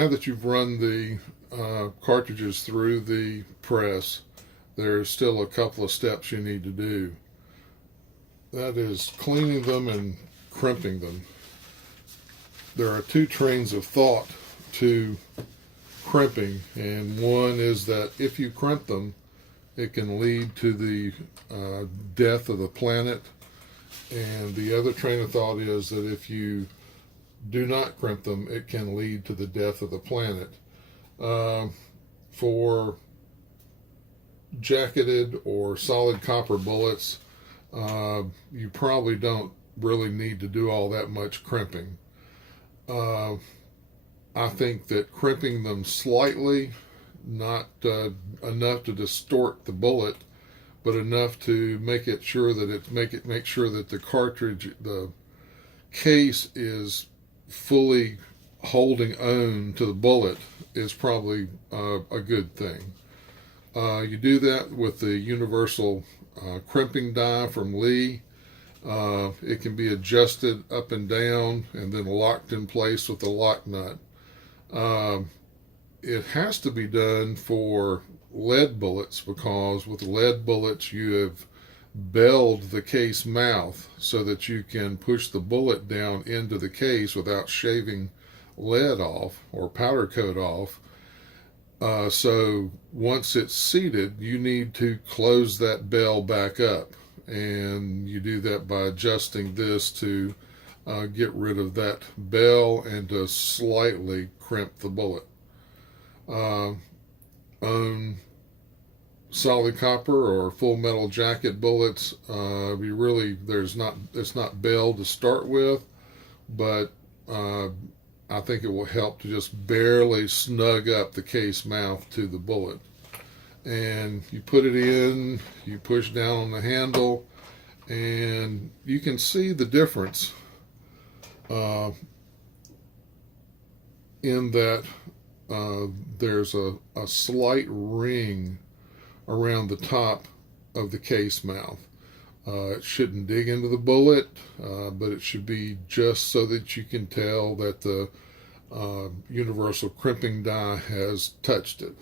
now that you've run the cartridges through the press, there's still a couple of steps you need to do. That is cleaning them and crimping them. There are two trains of thought to crimping, and one is that if you crimp them, it can lead to the death of the planet. And the other train of thought is that if you do not crimp them, it can lead to the death of the planet. For jacketed or solid copper bullets, you probably don't really need to do all that much crimping. I think that crimping them slightly, not enough to distort the bullet, but enough to make sure that the cartridge, the case, is fully holding on to the bullet is probably a good thing. You do that with the universal crimping die from Lee. It can be adjusted up and down and then locked in place with the lock nut. It has to be done for lead bullets because with lead bullets you have belled the case mouth so that you can push the bullet down into the case without shaving lead off or powder coat off. So once it's seated, you need to close that bell back up, and you do that by adjusting this to get rid of that bell and to slightly crimp the bullet. On solid copper or full metal jacket bullets, it's not belled to start with, but I think it will help to just barely snug up the case mouth to the bullet. And you put it in, you push down on the handle, and you can see the difference in that there's a slight ring around the top of the case mouth. It shouldn't dig into the bullet, but it should be just so that you can tell that the universal crimping die has touched it.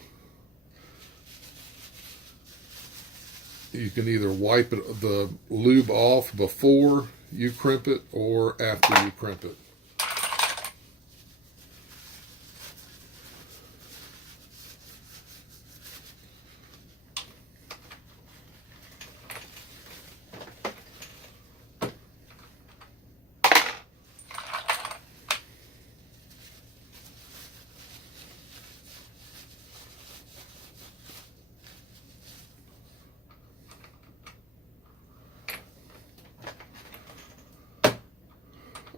You can either wipe the lube off before you crimp it or after you crimp it.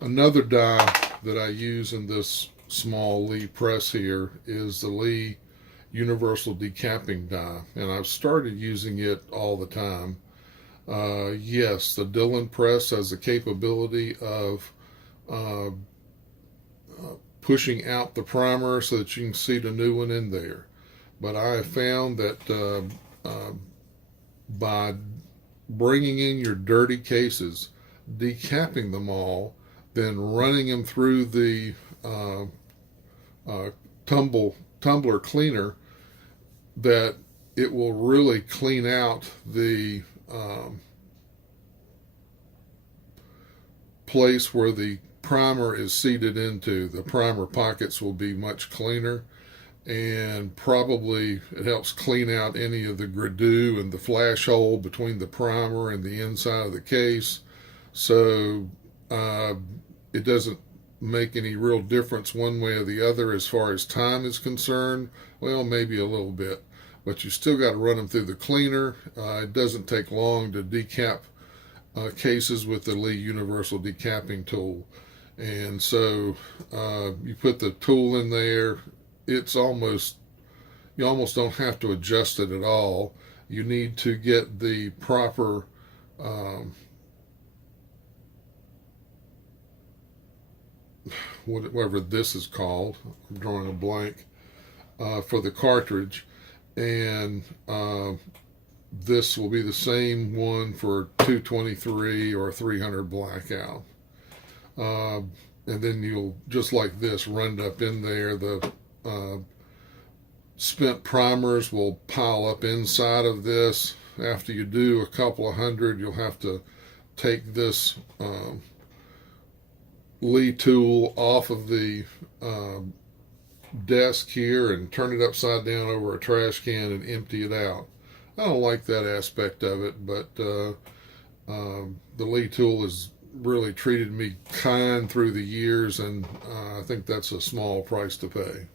Another die that I use in this small Lee press here is the Lee Universal Decapping die, and I've started using it all the time. Yes, the Dillon press has the capability of pushing out the primer so that you can see the new one in there, but I have found that by bringing in your dirty cases, decapping them all, then running them through the tumbler cleaner, that it will really clean out the place where the primer is seated into. The primer pockets will be much cleaner, and probably it helps clean out any of the gradue and the flash hole between the primer and the inside of the case. So it doesn't make any real difference one way or the other as far as time is concerned. Well, maybe a little bit, but you still got to run them through the cleaner. It doesn't take long to decap cases with the Lee Universal Decapping tool. And so you put the tool in there, you almost don't have to adjust it at all. You need to get the proper whatever this is called, I'm drawing a blank, for the cartridge, and this will be the same one for 223 or 300 Blackout. And then you'll, just like this, run up in there, the spent primers will pile up inside of this. After you do a couple of hundred, you'll have to take this Lee tool off of the desk here and turn it upside down over a trash can and empty it out. I don't like that aspect of it, but the Lee tool has really treated me kind through the years, and I think that's a small price to pay.